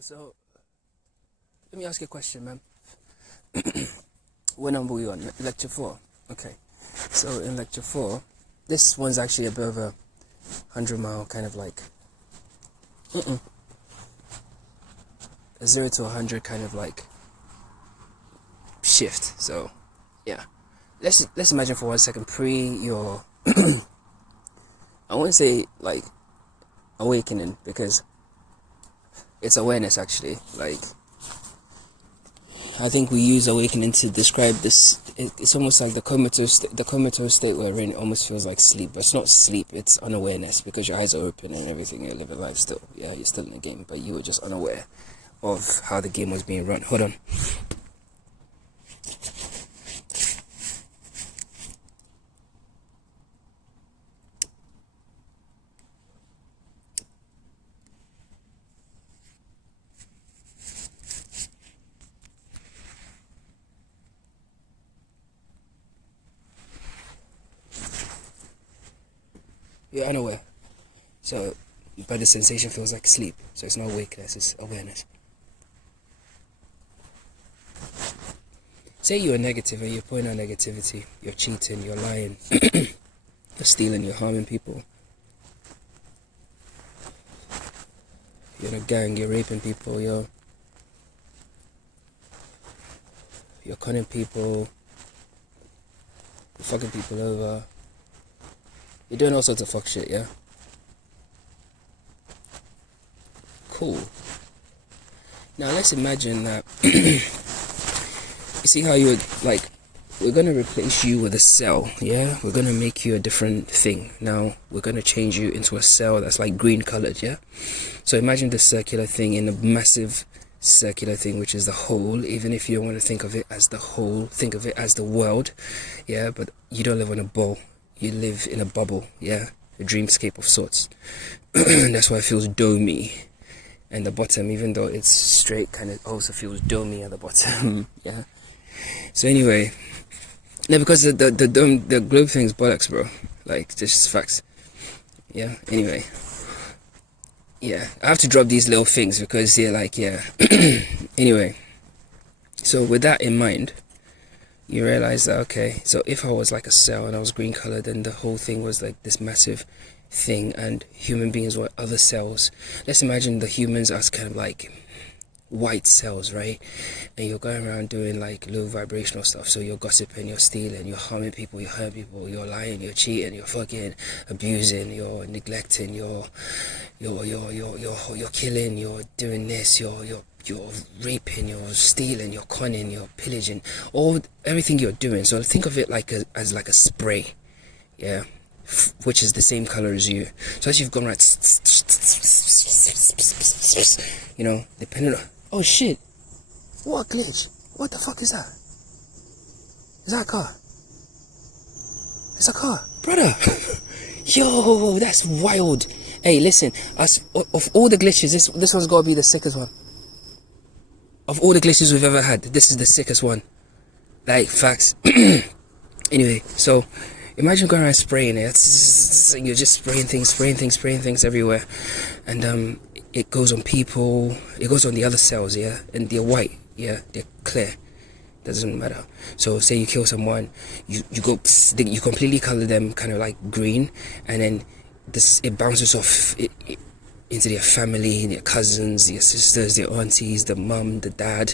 So let me ask you a question, man. What number are we on? Lecture 4. Okay. So in lecture 4, this one's actually a bit of a 100-mile kind of like a 0 to 100 kind of like shift. So yeah, let's imagine for 1 second pre your I won't say like awakening, because it's awareness actually. Like, I think we use awakening to describe this. It's almost like the comatose state we're in. It almost feels like sleep, but it's not sleep. It's unawareness, because your eyes are open and everything. You're living life still. Yeah, you're still in the game, but you were just unaware of how the game was being run. Hold on. You're unaware. So, but the sensation feels like sleep. So it's not awakeness, it's awareness. Say you're negative and you're putting out negativity. You're cheating, you're lying, you're stealing, you're harming people. You're in a gang, you're raping people, you're conning people, you're fucking people over. You're doing all sorts of fuck shit, yeah? Cool. Now let's imagine that you see how you're like, we're gonna replace you with a cell, yeah? We're gonna make you a different thing. Now we're gonna change you into a cell that's like green colored, yeah? So imagine this circular thing in a massive circular thing, which is the whole. Even if you don't want to think of it as the whole, think of it as the world, yeah? But you don't live on a ball. You live in a bubble, yeah? A dreamscape of sorts. That's why it feels domey. And the bottom, even though it's straight, kind of also feels domey at the bottom, yeah? So anyway, no, because the globe thing is bollocks, bro. Like, just facts. Yeah, anyway. Yeah, I have to drop these little things because, yeah, like, yeah. Anyway, so with that in mind, you realize that, okay, so if I was like a cell and I was green colored and the whole thing was like this massive thing and human beings were other cells. Let's imagine the humans as kind of like white cells, right? And you're going around doing like low vibrational stuff. So you're gossiping, you're stealing, you're harming people, you're hurting people, you're lying, you're cheating, you're fucking abusing, you're neglecting, you're killing, you're doing this, you're raping, you're stealing, you're conning, you're pillaging, everything you're doing. So think of it like as like a spray, yeah, which is the same color as you. So as you've gone right, you know, depending on, oh shit, what a glitch, what the fuck is that? Is that a car? It's a car, brother. Yo, that's wild. Hey, listen, of all the glitches, this one's gotta be the sickest one. Of all the glitches we've ever had, this is the sickest one. Like, facts. Anyway, so imagine going around spraying it. You're just spraying things everywhere. And it goes on people, it goes on the other cells, yeah? And they're white, yeah? They're clear. Doesn't matter. So say you kill someone, you go, you completely color them kind of like green, and then it bounces off into their family, their cousins, their sisters, their aunties, the mum, the dad.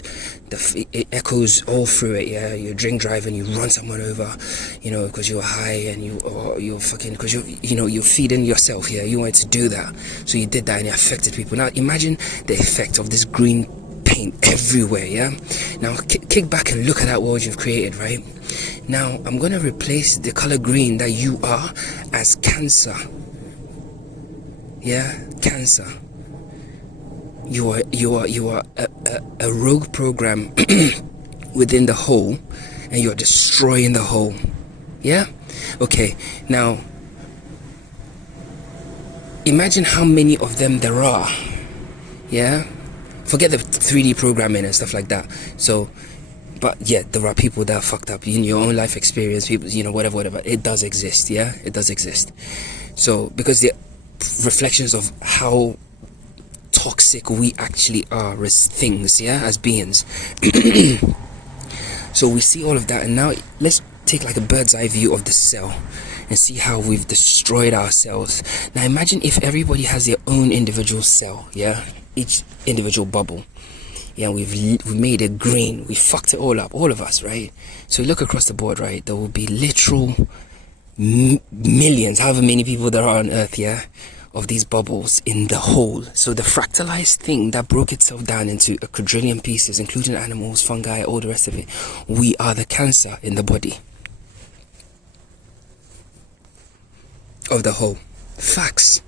It echoes all through it, yeah? You drink driving, you run someone over, you know, because you're high and you're fucking, because you're feeding yourself, yeah? You wanted to do that, so you did that and it affected people. Now imagine the effect of this green paint everywhere, yeah? Now kick back and look at that world you've created, right? Now I'm gonna replace the color green that you are as cancer. Yeah, cancer. You are a rogue program within the whole, and you're destroying the whole. Yeah? Okay, now imagine how many of them there are. Yeah? Forget the 3D programming and stuff like that. So, but yeah, there are people that are fucked up in your own life experience, people, you know, whatever. It does exist, yeah? It does exist. So, because the reflections of how toxic we actually are as things, yeah, as beings. So we see all of that, and now let's take like a bird's eye view of the cell and see how we've destroyed ourselves. Now imagine if everybody has their own individual cell, yeah, each individual bubble. Yeah, we've made it green. We fucked it all up, all of us, right? So look across the board, right? There will be literal millions, however many people there are on Earth, yeah, of these bubbles in the whole. So the fractalized thing that broke itself down into a quadrillion pieces, including animals, fungi, all the rest of it. We are the cancer in the body of the whole. Facts.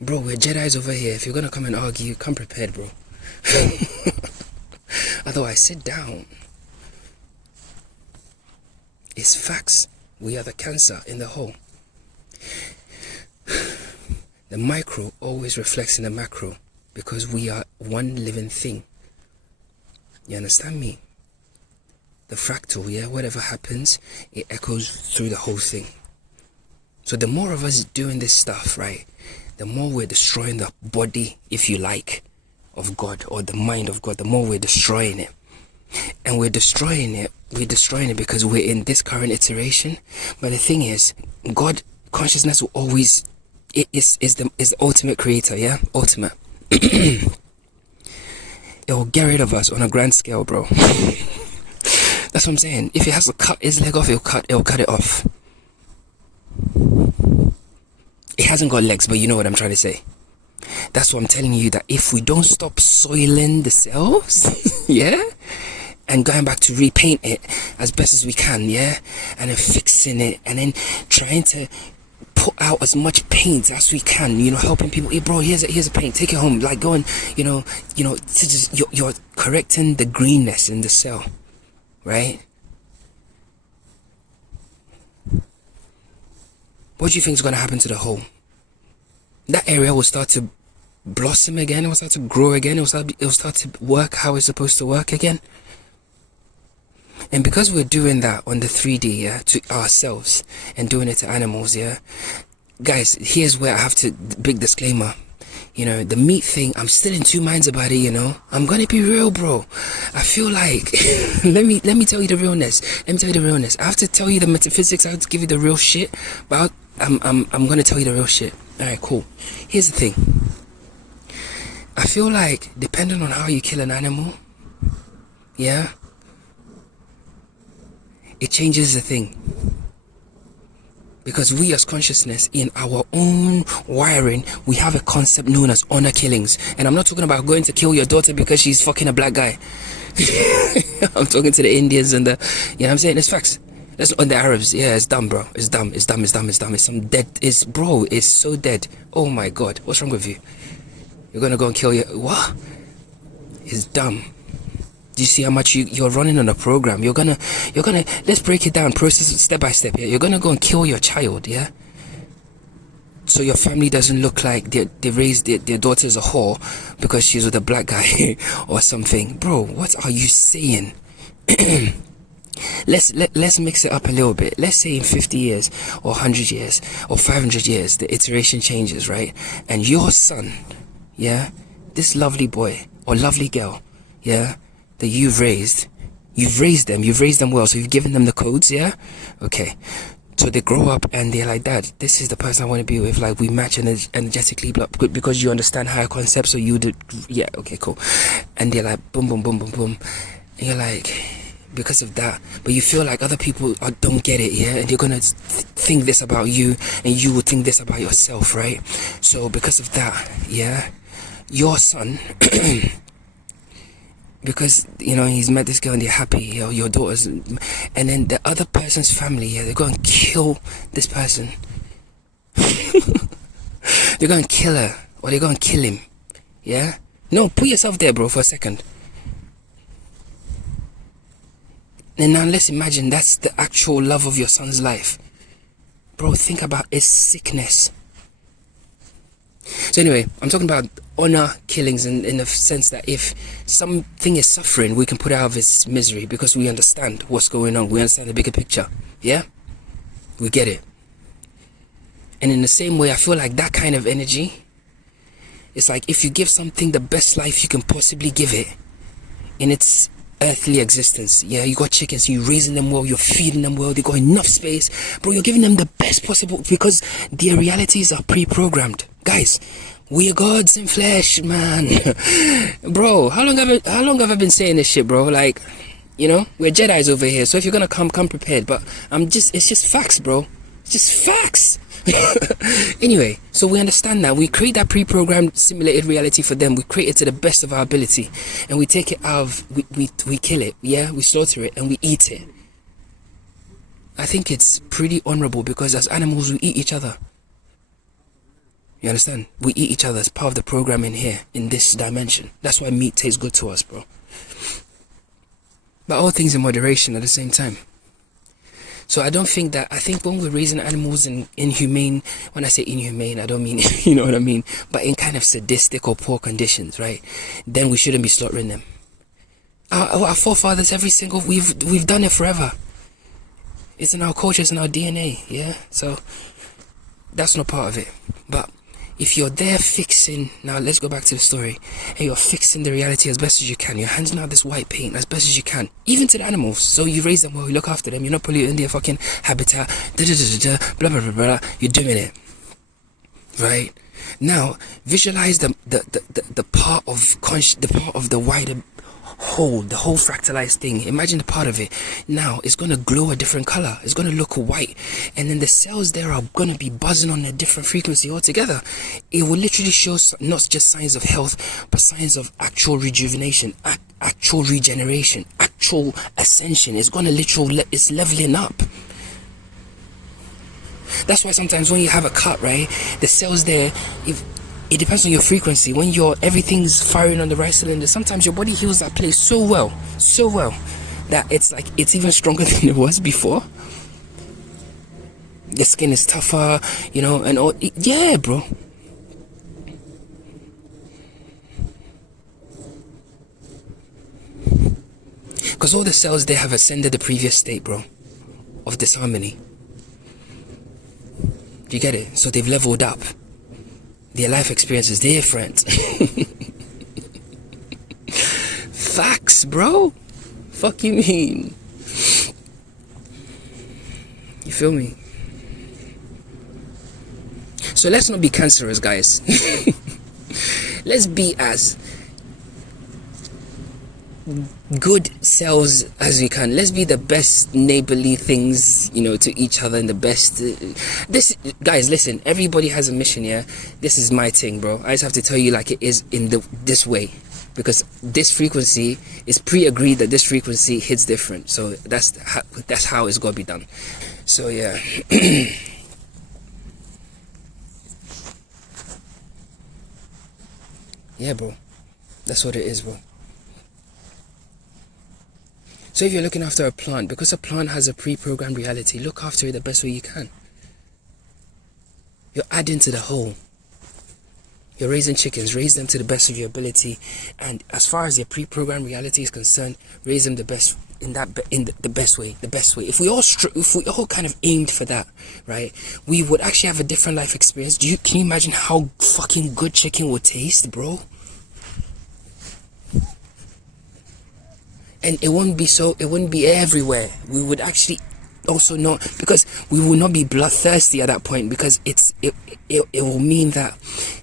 Bro, we're Jedis over here. If you're gonna come and argue, come prepared, bro. Otherwise, sit down. It's facts. We are the cancer in the whole. The micro always reflects in the macro because we are one living thing. You understand me? The fractal, yeah, whatever happens, it echoes through the whole thing. So the more of us doing this stuff, right, the more we're destroying the body, if you like, of God, or the mind of God, the more we're destroying it. And we're destroying it because we're in this current iteration. But the thing is, God consciousness will always is the ultimate creator, yeah? Ultimate. It will get rid of us on a grand scale, bro. That's what I'm saying. If it has to cut his leg off, it'll cut it off. It hasn't got legs, but you know what I'm trying to say. That's what I'm telling you, that if we don't stop soiling the cells, yeah, and going back to repaint it as best as we can, yeah, and then fixing it, and then trying to put out as much paint as we can, you know, helping people. Hey, bro, here's a paint, take it home. Like going, you know, you're correcting the greenness in the cell, right? What do you think is going to happen to the whole? That area will start to blossom again. It will start to grow again. It will start to work how it's supposed to work again. And because we're doing that on the 3D, yeah, to ourselves, and doing it to animals, yeah, guys, here's where I have to, big disclaimer, you know, the meat thing, I'm still in two minds about it, you know. I'm gonna be real, bro. I feel like let me tell you the realness. I have to tell you the metaphysics. I have to give you the real shit, but I'm gonna tell you the real shit. All right, cool. Here's the thing. I feel like depending on how you kill an animal, yeah, it changes the thing. Because we as consciousness, in our own wiring, we have a concept known as honor killings. And I'm not talking about going to kill your daughter because she's fucking a black guy. I'm talking to the Indians and the, you know what I'm saying? It's facts. That's on the Arabs. Yeah, it's dumb, bro. It's dumb. It's some dead. It's so dead. Oh my God. What's wrong with you? You're gonna go and kill your, what? It's dumb. Do you see how much you're running on a program? You're gonna, let's break it down, process it step by step. Yeah? You're gonna go and kill your child, yeah? So your family doesn't look like they raised their daughter as a whore because she's with a black guy or something. Bro, what are you saying? Let's mix it up a little bit. Let's say in 50 years or 100 years or 500 years, the iteration changes, right? And your son, yeah, this lovely boy or lovely girl, yeah, that you've raised them well, so you've given them the codes, yeah? Okay. So they grow up and they're like, Dad, this is the person I want to be with. Like, we match energetically, because you understand higher concepts, so you do, yeah, okay, cool. And they're like, boom, boom, boom, boom, boom. And you're like, because of that, but you feel like other people don't get it, yeah? And you're gonna think this about you, and you will think this about yourself, right? So because of that, yeah, your son, because, you know, he's met this girl and they're happy, you know, your daughter's, and then the other person's family, yeah, they're going to kill this person. They're going to kill her, or they're going to kill him, yeah? No, put yourself there, bro, for a second. And now let's imagine that's the actual love of your son's life. Bro, think about his sickness. So anyway, I'm talking about honor killings in the sense that if something is suffering, we can put it out of its misery because we understand what's going on. We understand the bigger picture. Yeah? We get it. And in the same way, I feel like that kind of energy, It's like if you give something the best life you can possibly give it in its earthly existence, yeah, you got chickens, you're raising them well, you're feeding them well, they got enough space, bro, you're giving them the best possible, because their realities are pre-programmed. Guys, we are gods in flesh, man. Bro, how long have I been saying this shit, bro? Like, you know, we're Jedis over here, so if you're gonna come prepared. But it's just facts, bro. It's just facts. Anyway, so we understand that we create that pre-programmed simulated reality for them. We create it to the best of our ability, and we take it out of, we kill it, yeah, we slaughter it and we eat it. I think it's pretty honorable, because as animals we eat each other. You understand? We eat each other as part of the program in here, in this dimension. That's why meat tastes good to us, bro. But all things in moderation at the same time. So I think when we're raising animals in inhumane, when I say inhumane, I don't mean, you know what I mean, but in kind of sadistic or poor conditions, right? Then we shouldn't be slaughtering them. Our forefathers, we've done it forever. It's in our culture, it's in our DNA, yeah? So that's not part of it. But if you're there fixing, now let's go back to the story, and you're fixing the reality as best as you can, you're handing out this white paint as best as you can, even to the animals, so you raise them well, you look after them, you're not polluting their fucking habitat, blah blah blah blah, you're doing it, right? Now visualize the part of the wider whole, the whole fractalized thing. Imagine the part of it. Now it's going to glow a different color, it's going to look white, and then the cells there are going to be buzzing on a different frequency altogether. It will literally show not just signs of health, but signs of actual rejuvenation, actual regeneration, actual ascension. It's going to it's leveling up. That's why sometimes when you have a cut, right, the cells there, it depends on your frequency. When everything's firing on the right cylinder, sometimes your body heals that place so well, that it's like it's even stronger than it was before. Your skin is tougher, you know, and all. Yeah, bro. Because all the cells there have ascended the previous state, bro, of disharmony. Do you get it? So they've leveled up. Their life experience is different. Facts, bro. Fuck you mean? You feel me? So let's not be cancerous, guys. Let's be as good selves as we can. Let's be the best neighborly things, you know, to each other, and the best. This, guys, listen. Everybody has a mission, yeah. This is my thing, bro. I just have to tell you like it is in this way, because this frequency is pre-agreed that this frequency hits different. So that's how it's got to be done. So yeah. Yeah, bro. That's what it is, bro. So if you're looking after a plant, because a plant has a pre-programmed reality, look after it the best way you can. You're adding to the whole. You're raising chickens, raise them to the best of your ability, and as far as your pre-programmed reality is concerned, raise them the best the best way. If we all kind of aimed for that, right, we would actually have a different life experience. Can you imagine how fucking good chicken would taste, bro? And it wouldn't be everywhere. We would actually also not, because we will not be bloodthirsty at that point, because it will mean that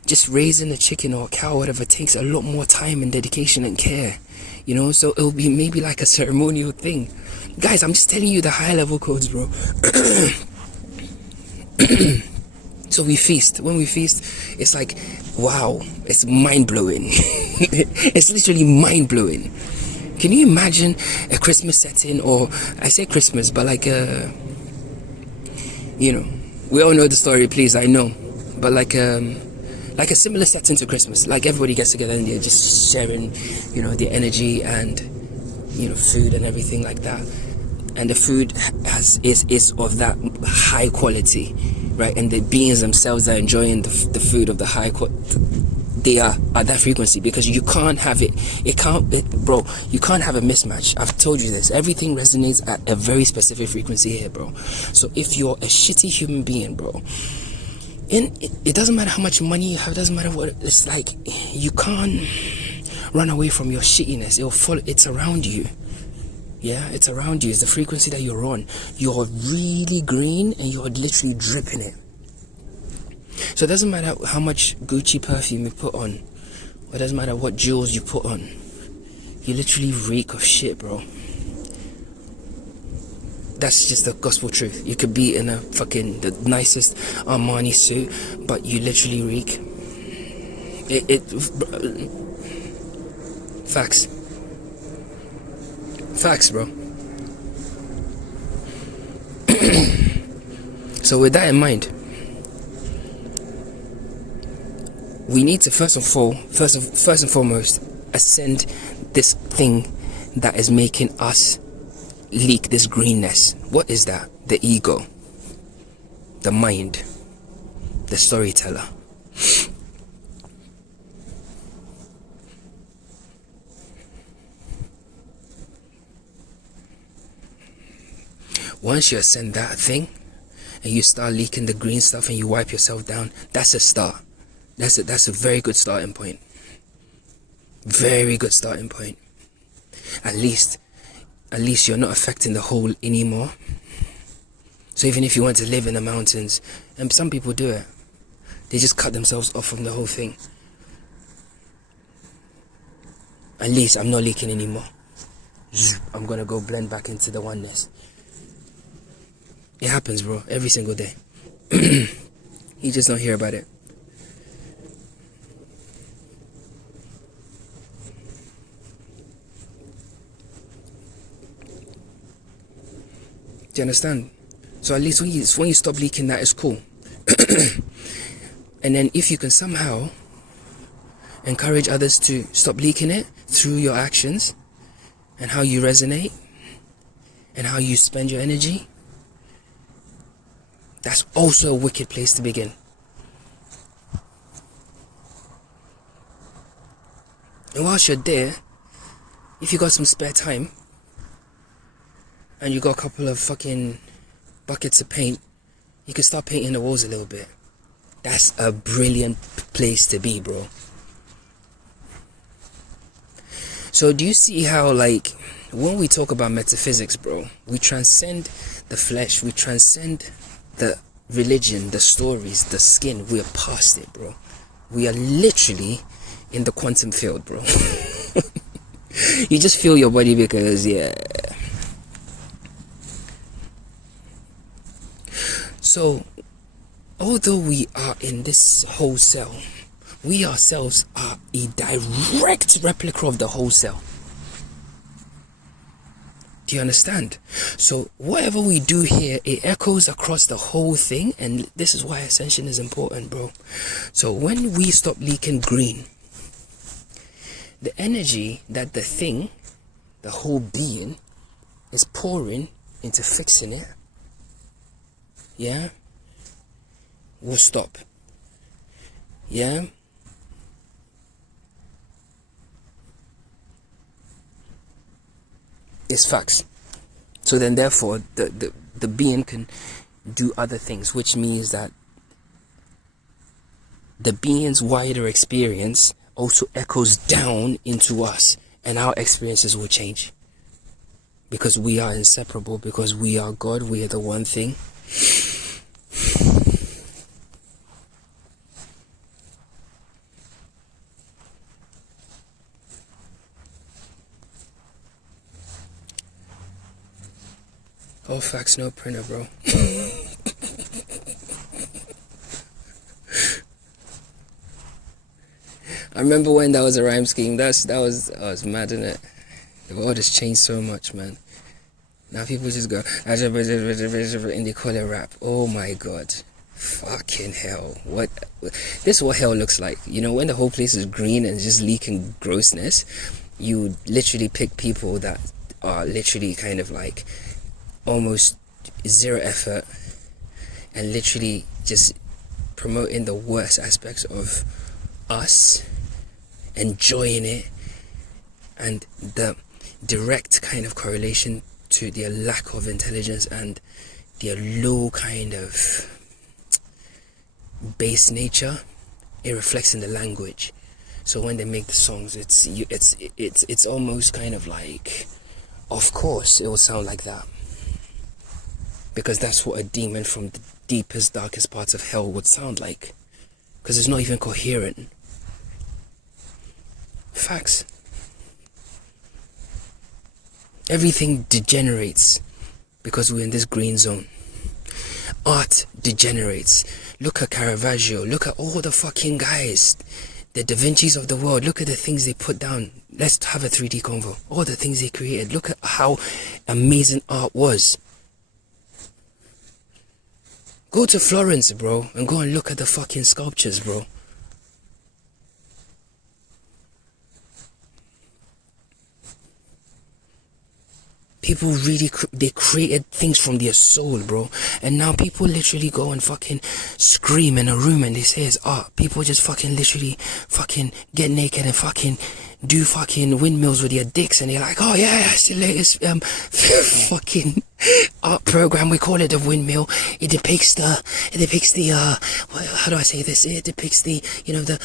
just raising a chicken or a cow or whatever takes a lot more time and dedication and care, you know. So it will be maybe like a ceremonial thing. Guys, I'm just telling you the high level codes, bro. So we feast. When we feast, it's like, wow, it's mind-blowing. It's literally mind-blowing. Can you imagine a Christmas setting, or I say Christmas, but like a, you know, we all know the story, please, I know, but like a similar setting to Christmas, like everybody gets together and they're just sharing, you know, their energy and, you know, food and everything like that, and the food is of that high quality, right, and the beings themselves are enjoying the food of the high quality. They are at that frequency, because you can't have bro, you can't have a mismatch. I've told you this. Everything resonates at a very specific frequency here, bro. So if you're a shitty human being, bro, it doesn't matter how much money you have, it doesn't matter what, it's like, you can't run away from your shittiness. It'll follow, it's around you. Yeah, it's around you. It's the frequency that you're on. You're really green and you're literally dripping it. So it doesn't matter how much Gucci perfume you put on, or it doesn't matter what jewels you put on. You literally reek of shit, bro. That's just the gospel truth. You could be in a fucking the nicest Armani suit, but you literally reek. Facts. Facts, bro. So with that in mind, we need to first and foremost ascend this thing that is making us leak this greenness. What is that? The ego, the mind, the storyteller. Once you ascend that thing and you start leaking the green stuff and you wipe yourself down, that's a start. That's a very good starting point. Very good starting point. At least you're not affecting the whole anymore. So even if you want to live in the mountains, and some people do it, they just cut themselves off from the whole thing. At least I'm not leaking anymore. I'm gonna go blend back into the oneness. It happens, bro, every single day. You just don't hear about it. Do you understand? So at least when you stop leaking, that is cool. And then if you can somehow encourage others to stop leaking it through your actions and how you resonate and how you spend your energy, that's also a wicked place to begin. And whilst you're there, if you got some spare time and you got a couple of fucking buckets of paint, you can start painting the walls a little bit. That's a brilliant place to be, bro. So do you see how, like, when we talk about metaphysics, bro, we transcend the flesh, we transcend the religion, the stories, the skin. We are past it, bro. We are literally in the quantum field, bro. You just feel your body because, yeah. So, although we are in this whole cell, we ourselves are a direct replica of the whole cell. Do you understand? So whatever we do here, it echoes across the whole thing, and this is why ascension is important, bro. So when we stop leaking green, the energy that the thing, the whole being, is pouring into fixing it, yeah, will stop. Yeah. It's facts. So then therefore the being can do other things, which means that the being's wider experience also echoes down into us, and our experiences will change. Because we are inseparable, because we are God, we are the one thing. All facts, no printer, bro. I remember when that was a rhyme scheme. I was mad, innit? The world has changed so much, man. Now people just go and they call it rap. Oh my god. Fucking hell. This is what hell looks like. You know, when the whole place is green and just leaking grossness, you literally pick people that are literally kind of like almost zero effort and literally just promoting the worst aspects of us, enjoying it, and the direct kind of correlation to their lack of intelligence and their low kind of bass nature, it reflects in the language. So when they make the songs, it's almost kind of like, of course it will sound like that, because that's what a demon from the deepest, darkest parts of hell would sound like, because it's not even coherent. Facts. Everything degenerates because we're in this green zone. Art degenerates. Look at Caravaggio. Look at all the fucking guys, the Da Vinci's of the world. Look at the things they put down. Let's have a 3D convo. All the things they created. Look at how amazing art was. Go to Florence, bro, and go and look at the fucking sculptures, bro. People really, they created things from their soul, bro. And now people literally go and fucking scream in a room and they say it's art. People just fucking literally fucking get naked and fucking do fucking windmills with their dicks, and they're like, oh yeah, it's the latest fucking art program. We call it a windmill. It depicts the how do I say this? It depicts the, you know, the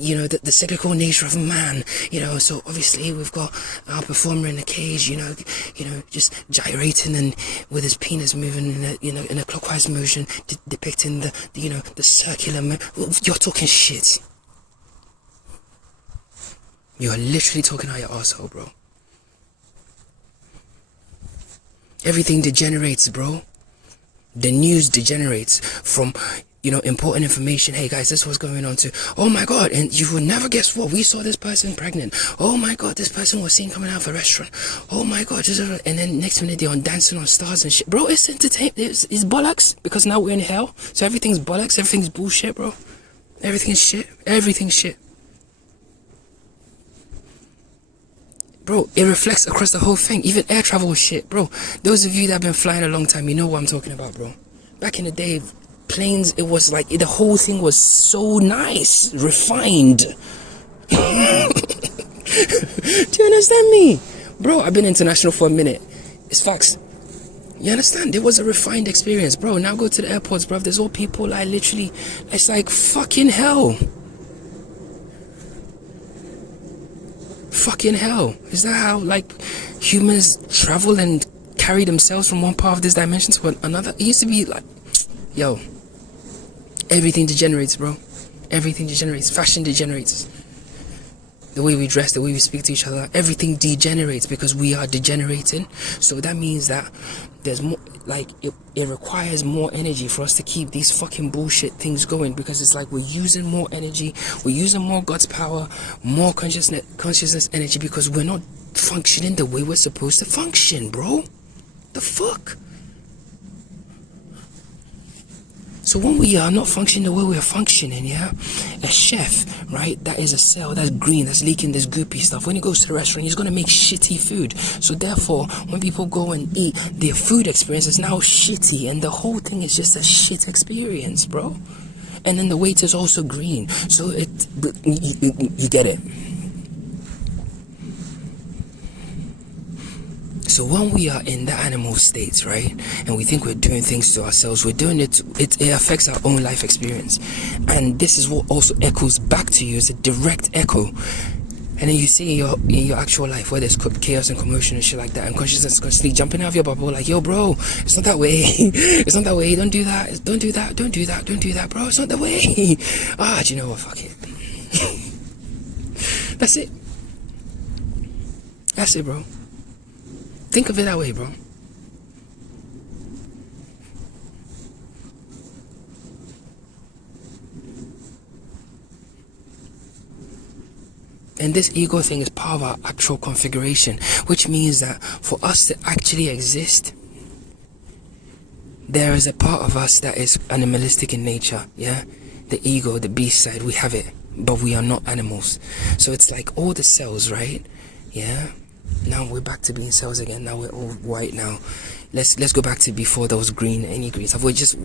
you know, the cyclical nature of man, you know. So obviously we've got our performer in a cage, you know, just gyrating and with his penis moving in a, you know, in a clockwise motion, depicting the you know, the circular. You're talking shit. You're literally talking out your asshole, bro. Everything degenerates, bro. The news degenerates from, you know, important information. Hey guys, this was going on, to, oh my god, and you will never guess what, we saw this person pregnant. Oh my god, this person was seen coming out of a restaurant. Oh my god, and then next minute they're on Dancing on Stars and shit. Bro, it's entertainment. It's bollocks, because now we're in hell. So everything's bollocks, everything's bullshit, bro. Everything's shit. Everything's shit. Bro, it reflects across the whole thing. Even air travel is shit, bro. Those of you that have been flying a long time, you know what I'm talking about, bro. Back in the day, planes, it was like, the whole thing was so nice, refined. Do you understand me? Bro, I've been international for a minute. It's facts. You understand? It was a refined experience, bro. Now go to the airports, bro. There's all people, like, literally, it's like fucking hell. Fucking hell. Is that how, like, humans travel and carry themselves from one part of this dimension to another? It used to be like, yo, everything degenerates, bro. Everything degenerates. Fashion degenerates. The way we dress, the way we speak to each other, everything degenerates because we are degenerating. So that means that there's more, like, it requires more energy for us to keep these fucking bullshit things going, because it's like we're using more energy, we're using more God's power, more consciousness energy, because we're not functioning the way we're supposed to function, bro. The fuck? So when we are not functioning the way we are functioning, yeah, a chef, right, that is a cell that's green, that's leaking this goopy stuff. When he goes to the restaurant, he's going to make shitty food. So therefore, when people go and eat, their food experience is now shitty, and the whole thing is just a shit experience, bro. And then the waiter's also green. So you get it. So when we are in the animal states, right, and we think we're doing things to ourselves, we're doing it, it affects our own life experience. And this is what also echoes back to you as a direct echo. And then you see in your actual life where there's chaos and commotion and shit like that, and consciousness constantly jumping out of your bubble like, yo bro, it's not that way. It's not that way. Don't do that. Don't do that. Don't do that. Don't do that, bro. It's not the way. Do you know what? Fuck it. That's it. That's it, bro. Think of it that way, bro. And this ego thing is part of our actual configuration, which means that for us to actually exist, there is a part of us that is animalistic in nature, yeah? The ego, the beast side, we have it, but we are not animals. So it's like all the cells, right? Yeah? Now we're back to being cells again. Now we're all white now. Let's go back to before there was green, any green stuff. We're just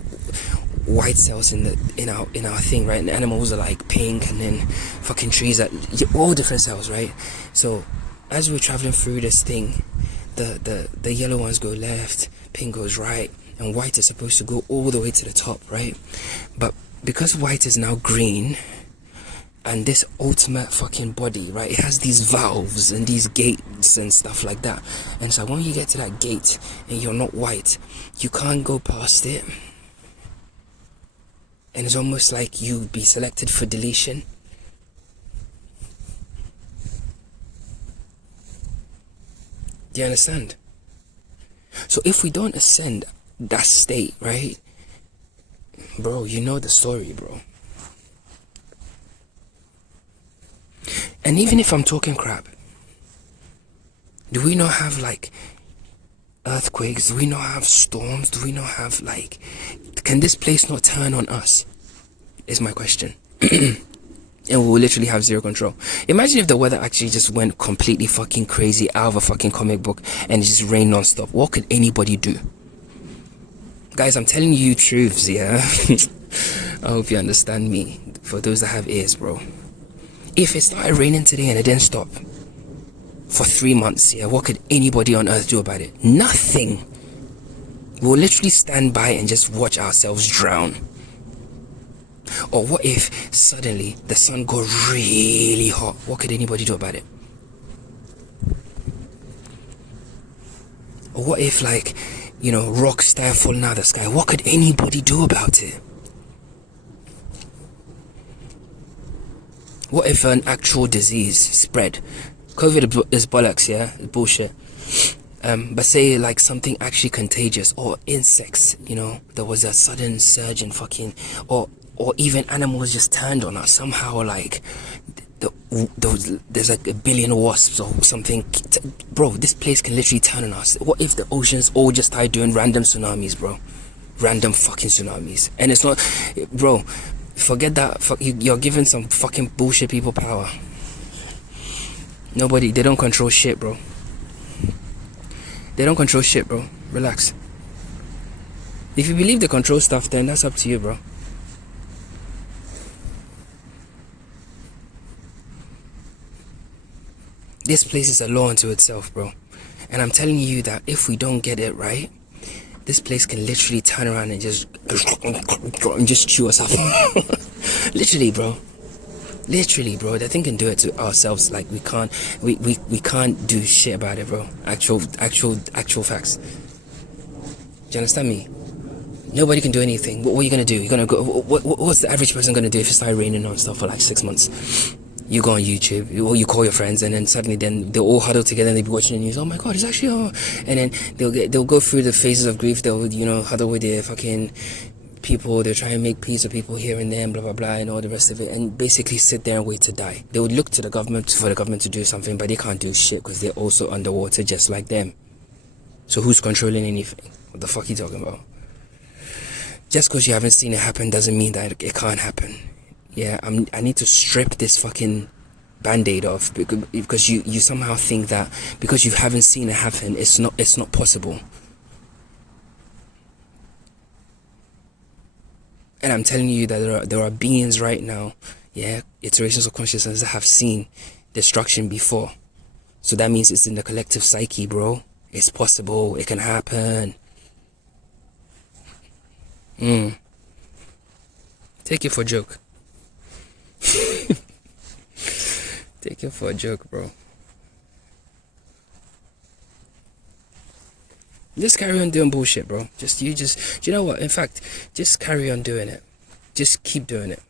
white cells in our thing, right? And animals are like pink, and then fucking trees are all different cells, right? So as we're traveling through this thing, the yellow ones go left, pink goes right, and white is supposed to go all the way to the top, right? But because white is now green, and this ultimate fucking body, right, it has these valves and these gates and stuff like that, and so when you get to that gate and you're not white, you can't go past it, and it's almost like you be selected for deletion. Do you understand? So if we don't ascend that state, right, bro, you know the story, bro. And even if I'm talking crap, do we not have like earthquakes? Do we not have storms? Do we not have like, can this place not turn on us? Is my question. And we'll literally have zero control. Imagine if the weather actually just went completely fucking crazy out of a fucking comic book and it just rained non-stop. What could anybody do? Guys, I'm telling you truths, yeah? I hope you understand me. For those that have ears, bro. If it started raining today and it didn't stop for 3 months, yeah, what could anybody on earth do about it? Nothing. We'll literally stand by and just watch ourselves drown. Or what if suddenly the sun got really hot? What could anybody do about it? Or what if, like, you know, rocks start falling out of the sky? What could anybody do about it? What if an actual disease spread? COVID is bollocks, yeah? It's bullshit. But say like something actually contagious, or insects, you know, there was a sudden surge in fucking, or even animals just turned on us somehow, like there's like a billion wasps or something. Bro, this place can literally turn on us. What if the oceans all just started doing random tsunamis, bro? Random fucking tsunamis. And it's not, bro, forget that. You're giving some fucking bullshit people power. They don't control shit, bro. They don't control shit, bro. Relax. If you believe they control stuff, then that's up to you, bro. This place is a law unto itself, bro. And I'm telling you that if we don't get it right, this place can literally turn around and just chew us up. Literally, bro. Literally, bro. The thing can do it to ourselves. Like we can't do shit about it, bro. Actual facts. Do you understand me? Nobody can do anything. What are you gonna do? You're gonna go. What's the average person gonna do if it started raining non-stop for like 6 months? You go on YouTube, or you call your friends, and then suddenly they'll all huddle together and they'll be watching the news. Oh my god, it's actually and then they'll go through the phases of grief. They'll, you know, huddle with their fucking people. They'll try and make peace with people here and there, and blah blah blah, and all the rest of it, and basically sit there and wait to die. They would look to the government for the government to do something, but they can't do shit because they're also underwater just like them. So who's controlling anything? What the fuck are you talking about? Just because you haven't seen it happen doesn't mean that it can't happen. Yeah, I need to strip this fucking band-aid off because you somehow think that because you haven't seen it happen, it's not possible. And I'm telling you that there are beings right now, yeah, iterations of consciousness that have seen destruction before. So that means it's in the collective psyche, bro. It's possible. It can happen. Take it for a joke. Take it for a joke, bro. Just carry on doing bullshit, bro. Do you know what? In fact, just carry on doing it. Just keep doing it.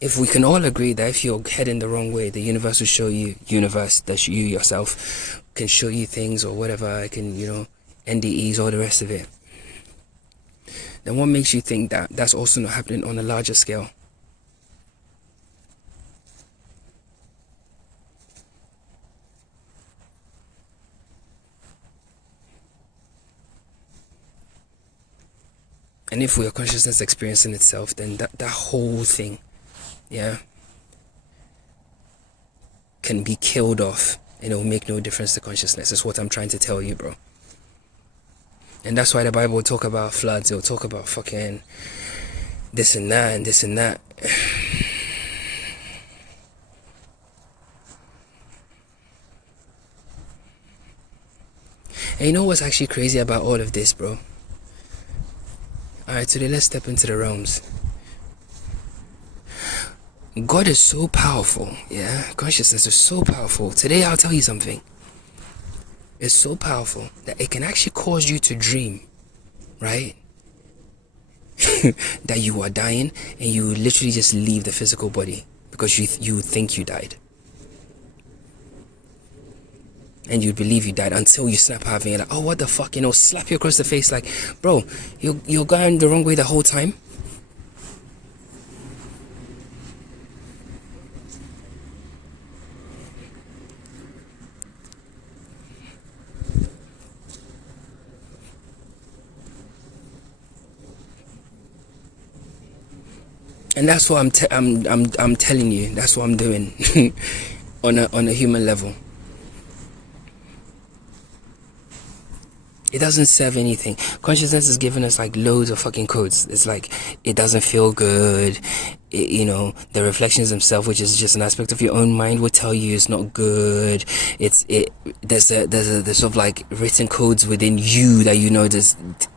If we can all agree that if you're heading the wrong way, the universe will show you, that you yourself can show you things or whatever, I can, you know, NDEs, all the rest of it. Then what makes you think that that's also not happening on a larger scale? And if we are consciousness experiencing itself, then that whole thing, yeah, can be killed off, and it will make no difference to consciousness. That's what I'm trying to tell you, bro. And that's why the Bible will talk about floods. It will talk about fucking this and that and this and that. And you know what's actually crazy about all of this, bro? Alright, today let's step into the realms. God is so powerful, yeah? Consciousness is so powerful. Today I'll tell you something. It's so powerful that it can actually cause you to dream, right? That you are dying and you literally just leave the physical body because you think you died. And you believe you died until you snap out of it and you're like, oh, what the fuck, slap you across the face like, bro, you're going the wrong way the whole time. And that's what I'm telling you. That's what I'm doing on a human level. It doesn't serve anything. Consciousness is giving us like loads of fucking codes. It's like it doesn't feel good. The reflections themselves, which is just an aspect of your own mind, will tell you it's not good. There's sort of like written codes within you that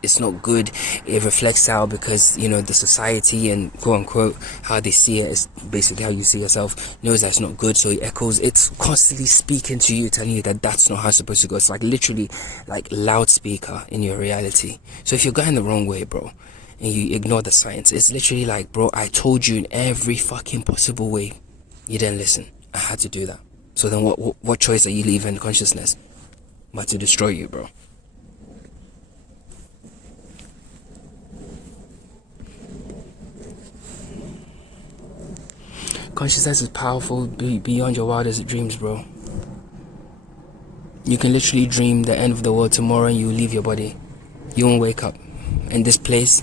it's not good. It reflects out because the society and quote unquote how they see it is basically how you see yourself, knows that's not good, so it echoes. It's constantly speaking to you, telling you that that's not how it's supposed to go. It's like literally like loudspeaker in your reality. So if you're going the wrong way, bro, and you ignore the science, it's literally like, bro, I told you in every fucking possible way, you didn't listen. I had to do that. So then what choice are you leaving consciousness but to destroy you, bro? Consciousness is powerful beyond your wildest dreams, bro. You can literally dream the end of the world tomorrow and you leave your body. You won't wake up. And this place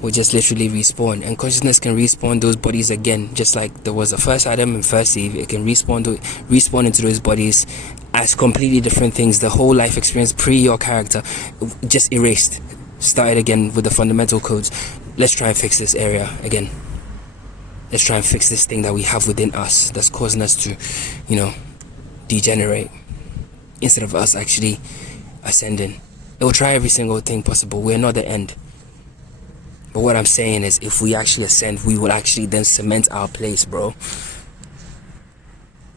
will just literally respawn. And consciousness can respawn those bodies again. Just like there was the first Adam and first Eve. It can respawn into those bodies as completely different things. The whole life experience pre your character just erased. Started again with the fundamental codes. Let's try and fix this area again. Let's try and fix this thing that we have within us that's causing us to, degenerate. Instead of us actually ascending. It will try every single thing possible. We're not the end. But what I'm saying is, if we actually ascend, we will actually then cement our place, bro.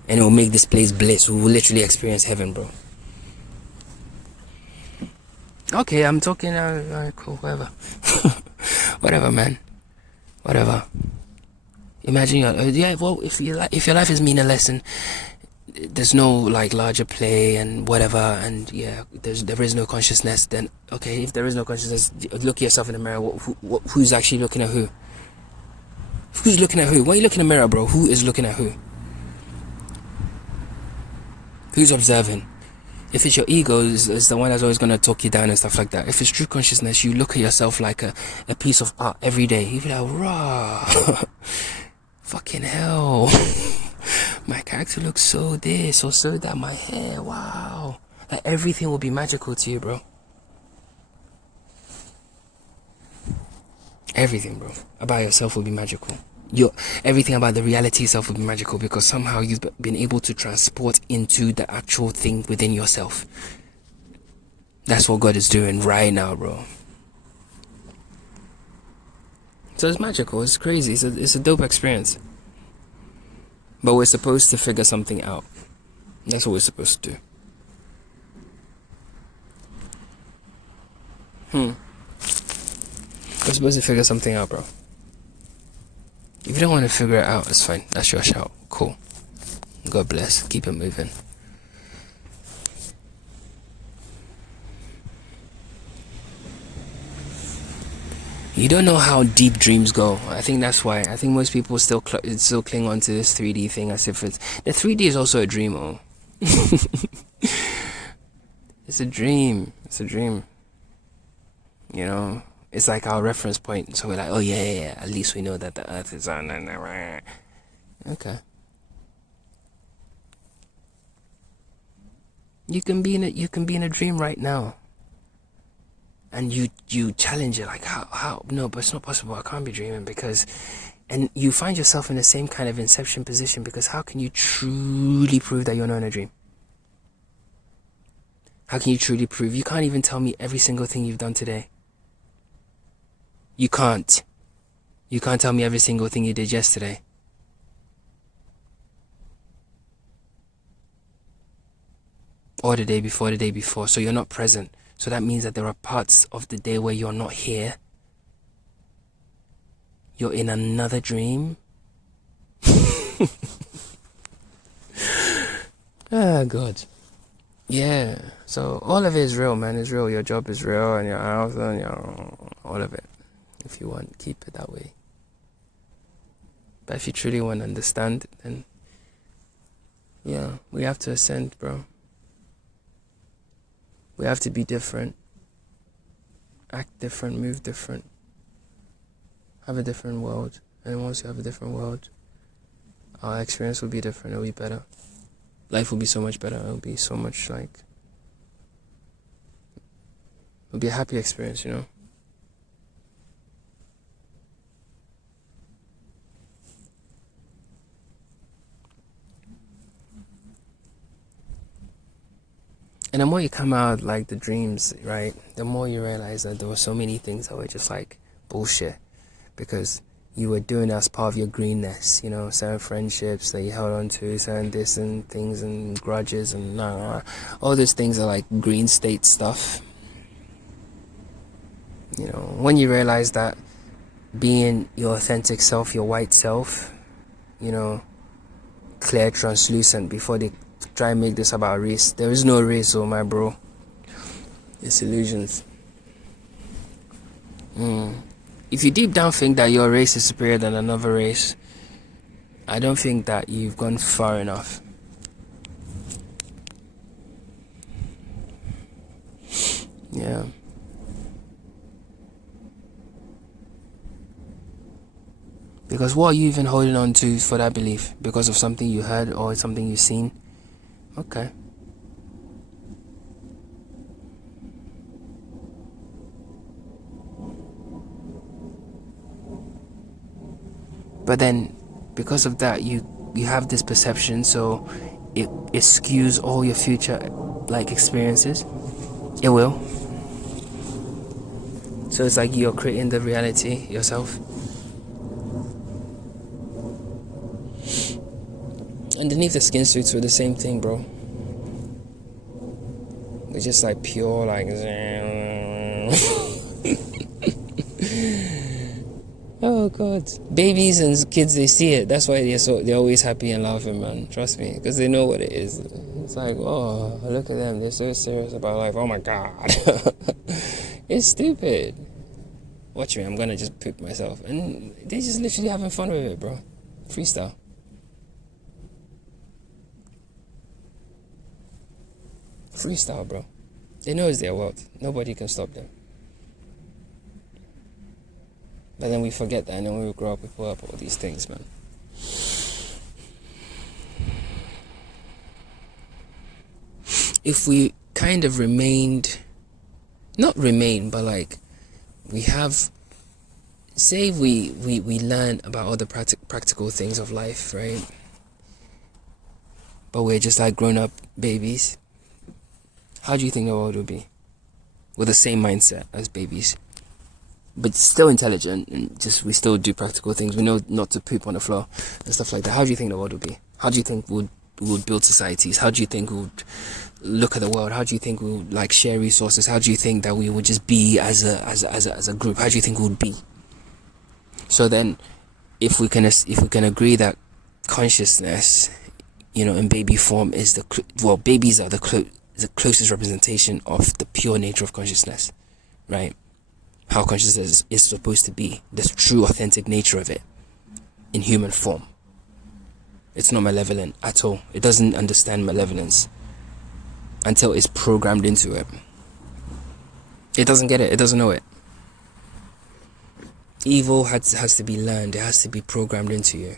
And it will make this place bliss. We will literally experience heaven, bro. Okay, I'm talking, cool, whatever. Whatever, man. Whatever. Imagine if your life is meaningless and there's no like larger play and whatever, and there is no consciousness, then okay, if there is no consciousness, look at yourself in the mirror. Who's actually looking at who? Who's looking at who? When you look in the mirror, bro, who is looking at who? Who's observing? If it's your ego, is the one that's always going to talk you down and stuff like that. If it's true consciousness, you look at yourself like a piece of art every day. You be like, raw. Fucking hell. My character looks so this or so that. My hair, wow. Like everything will be magical to you, bro. Everything, bro, about yourself will be magical. Everything about the reality itself will be magical because somehow you've been able to transport into the actual thing within yourself. That's what God is doing right now, bro. So it's magical. It's crazy. It's a dope experience. But we're supposed to figure something out. That's what we're supposed to do. We're supposed to figure something out, bro. If you don't want to figure it out, it's fine. That's your shout. Cool. God bless. Keep it moving. You don't know how deep dreams go. I think that's why. I think most people still cling on to this 3D thing as if it's... The 3D is also a dream, oh. It's a dream. It's a dream. It's like our reference point. So we're like, oh yeah. At least we know that the earth is on. Okay. You can be in a dream right now. And you challenge it like, how? No, but it's not possible. I can't be dreaming because... And you find yourself in the same kind of inception position because how can you truly prove that you're not in a dream? How can you truly prove? You can't even tell me every single thing you've done today. You can't. You can't tell me every single thing you did yesterday. Or the day before. So you're not present. So that means that there are parts of the day where you're not here. You're in another dream. Ah, God. Yeah. So all of it is real, man. It's real. Your job is real, and your house, and all of it. If you want, keep it that way. But if you truly want to understand, then yeah, we have to ascend, bro. We have to be different. Act different, move different. Have a different world. And once you have a different world, our experience will be different. It'll be better. Life will be so much better. It'll be so much it'll be a happy experience, you know? And the more you come out like the dreams, right, the more you realize that there were so many things that were just like bullshit, because you were doing it as part of your greenness, you know, certain friendships that you held on to, certain distant things and grudges and all those things are like green state stuff. You know, when you realize that being your authentic self, your white self, you know, clear, translucent, before they try and make this about race. There is no race, oh my bro. It's illusions. If you deep down think that your race is superior than another race, I don't think that you've gone far enough. Yeah. Because what are you even holding on to for that belief? Because of something you heard or something you've seen? Okay. But then, because of that, you have this perception, so it skews all your future like experiences. It will. So it's like you're creating the reality yourself. Underneath the skin suits were the same thing, bro. It's just like pure, like oh God, babies and kids, they see it. That's why they're always happy and laughing, man. Trust me, because they know what it is. It's like, oh, look at them. They're so serious about life. Oh my God, it's stupid. Watch me, I'm gonna just poop myself, and they just literally having fun with it, bro. Freestyle. Freestyle, bro. They know it's their world. Nobody can stop them. But then we forget that, and then when we grow up, we pull up all these things, man. If we kind of but like, we have, say we learn about all the practical things of life, right? But we're just like grown-up babies. How do you think the world would be? With the same mindset as babies, but still intelligent, and just we still do practical things. We know not to poop on the floor and stuff like that. How do you think the world would be? How do you think we would build societies? How do you think we would look at the world? How do you think we would like share resources? How do you think that we would just be as a group? How do you think we would be? So then, if we can agree that consciousness, you know, in baby form is babies are the closest representation of the pure nature of consciousness, right? How consciousness is supposed to be, the true authentic nature of it in human form. It's not malevolent at all. It doesn't understand malevolence until it's programmed into it. It doesn't get it. It doesn't know it. Evil has to be learned. It has to be programmed into you.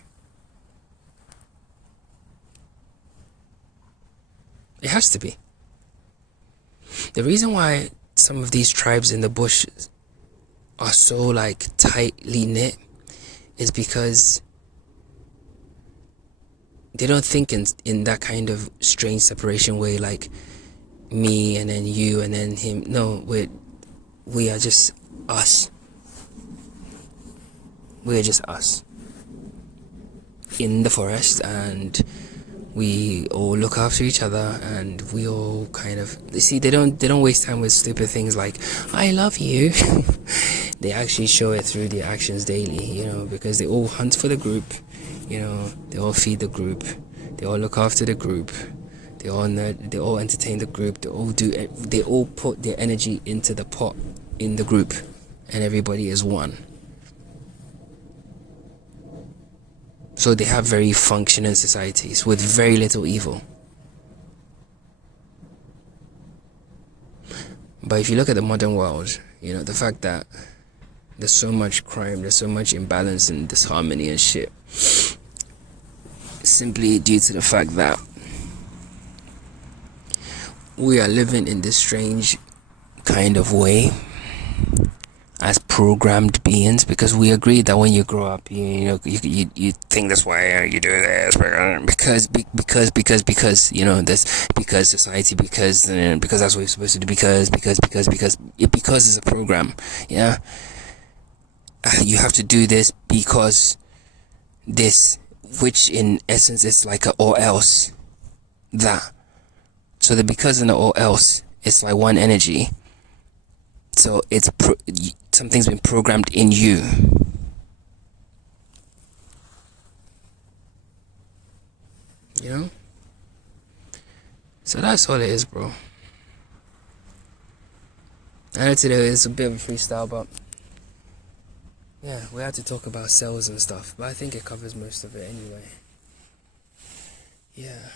It has to be. The reason why some of these tribes in the bush are so like tightly knit is because they don't think in that kind of strange separation way. Like me and then you and then him. No, we are just us. We are just us in the forest, and we all look after each other, and we all kind of see, they don't waste time with stupid things like I love you. They actually show it through their actions daily, because they all hunt for the group, they all feed the group, they all look after the group, they all entertain the group, they all put their energy into the pot in the group, and everybody is one. So they have very functioning societies with very little evil. But if you look at the modern world, the fact that there's so much crime, there's so much imbalance and disharmony and shit, simply due to the fact that we are living in this strange kind of way as programmed beings, because we agreed that when you grow up, you think that's why you do this, because this, because society, because that's what you're supposed to do, because it's a program. You have to do this because this, which in essence is like a or else that. So the because and the or else, it's like one energy. So it's something's been programmed in you. So that's all it is, bro. I know today is a bit of a freestyle, but yeah, we had to talk about cells and stuff, but I think it covers most of it anyway. Yeah.